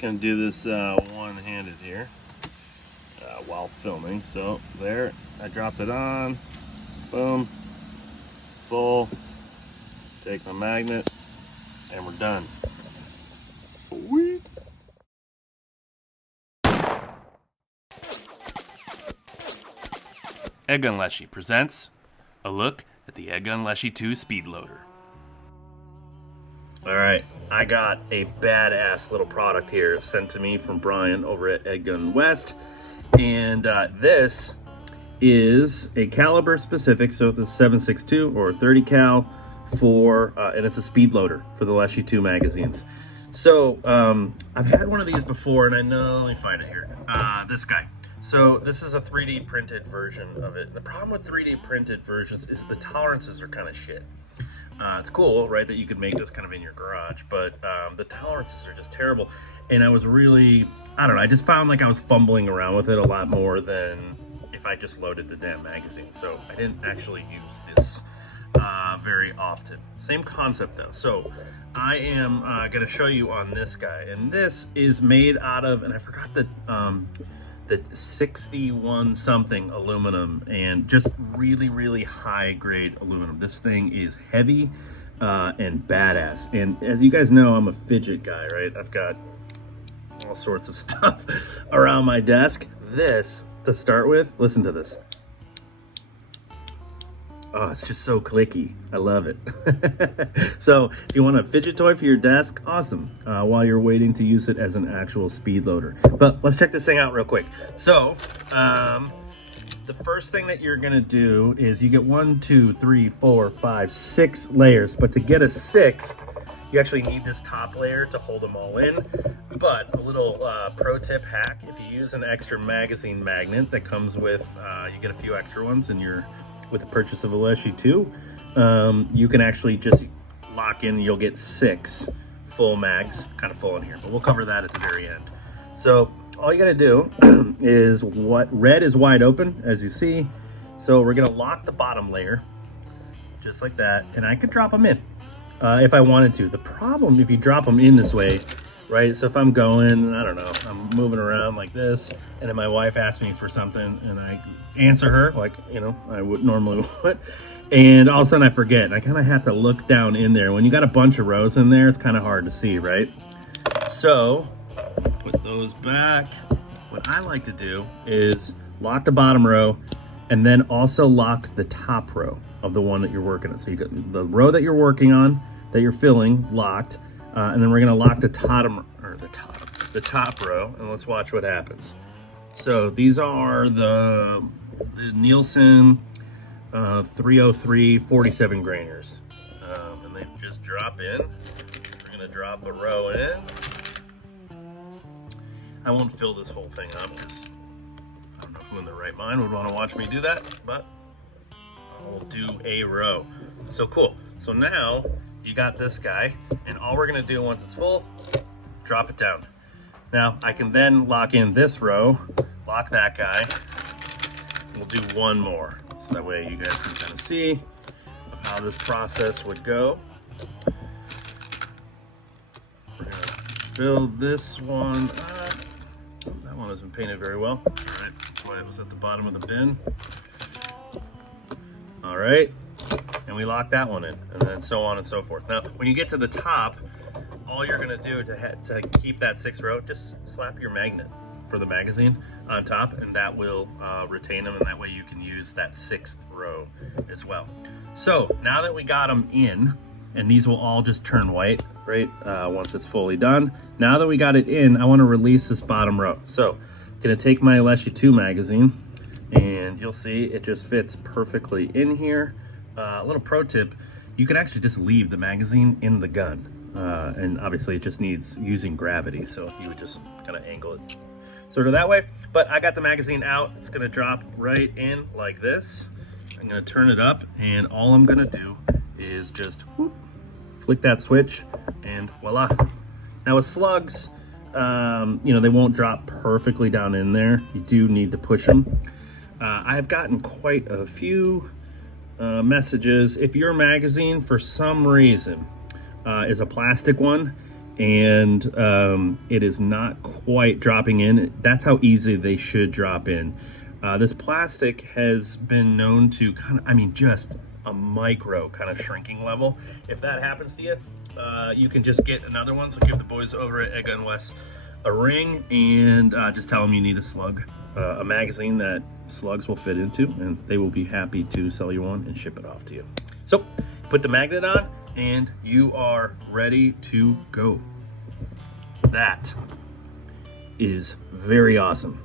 Gonna do this one-handed here while filming. So there, I dropped it on, boom, full, take my magnet, and we're done. Sweet. EDgun Leshiy presents a look at the EDgun Leshiy 2 speed loader. Alright, I got a badass little product here sent to me from Brian over at EDgun West. And this is a caliber specific, so it's 7.62 or 30 cal for, and it's a speed loader for the Leshiy 2 magazines. So I've had one of these before, and I know, let me find it here, this guy. So this is a 3D printed version of it. The problem with 3D printed versions is the tolerances are kind of shit. It's cool, right, that you could make this kind of in your garage, but the tolerances are just terrible. And I was really, I don't know, I just found like I was fumbling around with it a lot more than if I just loaded the damn magazine. So I didn't actually use this very often. Same concept though. So I am going to show you on this guy. And this is made out of, and I forgot the 61 something aluminum, and just really high grade aluminum. This thing is heavy and badass. And as you guys know, I'm a fidget guy, right? I've got all sorts of stuff around my desk. This, to start with, listen to this. Oh, it's just so clicky. I love it. So if you want a fidget toy for your desk, awesome. While you're waiting to use it as an actual speed loader. But let's check this thing out real quick. So the first thing that you're gonna do is you get 1, 2, 3, 4, 5, 6 layers. But to get a 6th, you actually need this top layer to hold them all in. But a little pro tip hack, if you use an extra magazine magnet that comes with, you get a few extra ones in your, with the purchase of a Leshiy 2, you can actually just lock in, you'll get 6 full mags, kind of full in here, but we'll cover that at the very end. So all you gotta do is, red is wide open, as you see. So we're gonna lock the bottom layer, just like that, and I could drop them in if I wanted to. The problem, if you drop them in this way, right? So if I'm going, I don't know, I'm moving around like this, and then my wife asks me for something, and I answer her like, you know, I would normally would, and all of a sudden I forget, and I kind of have to look down in there. When you got a bunch of rows in there, it's kind of hard to see, right? So put those back. What I like to do is lock the bottom row, and then also lock the top row of the one that you're working on. So you got the row that you're working on, that you're filling, locked. And then we're gonna lock the the top row, and let's watch what happens. So these are the Nielsen 303 47 grainers, and they just drop in. We're gonna drop a row in. I won't fill this whole thing up because I don't know who in their right mind would want to watch me do that, but I'll do a row. So cool. So now you got this guy, and all we're gonna do once it's full, drop it down. Now I can then lock in this row, lock that guy. We'll do one more, so that way you guys can kind of see how this process would go. We're gonna fill this one up. That one hasn't painted very well. All right, that's why it was at the bottom of the bin. All right. And we lock that one in, and then so on and so forth. Now, when you get to the top, all you're gonna do to keep that 6th row, just slap your magnet for the magazine on top, and that will retain them, and that way you can use that 6th row as well. So now that we got them in, and these will all just turn white, right, once it's fully done. Now that we got it in, I wanna release this bottom row. So I'm gonna take my Leshiy 2 magazine, and you'll see it just fits perfectly in here. A little pro tip, you can actually just leave the magazine in the gun. And obviously it just needs using gravity, so you would just kind of angle it sort of that way. But I got the magazine out. It's gonna drop right in like this. I'm gonna turn it up, and all I'm gonna do is just whoop, flick that switch, and voila. Now with slugs, you know, they won't drop perfectly down in there. You do need to push them. I've gotten quite a few messages. If your magazine for some reason is a plastic one and it is not quite dropping in. That's how easy they should drop in. This plastic has been known to kind of, I mean, just a micro kind of shrinking level. If that happens to you, you can just get another one. So give the boys over at EDgun West a ring and just tell them you need a slug, a magazine that slugs will fit into, and they will be happy to sell you one and ship it off to you. So put the magnet on and you are ready to go. That is very awesome.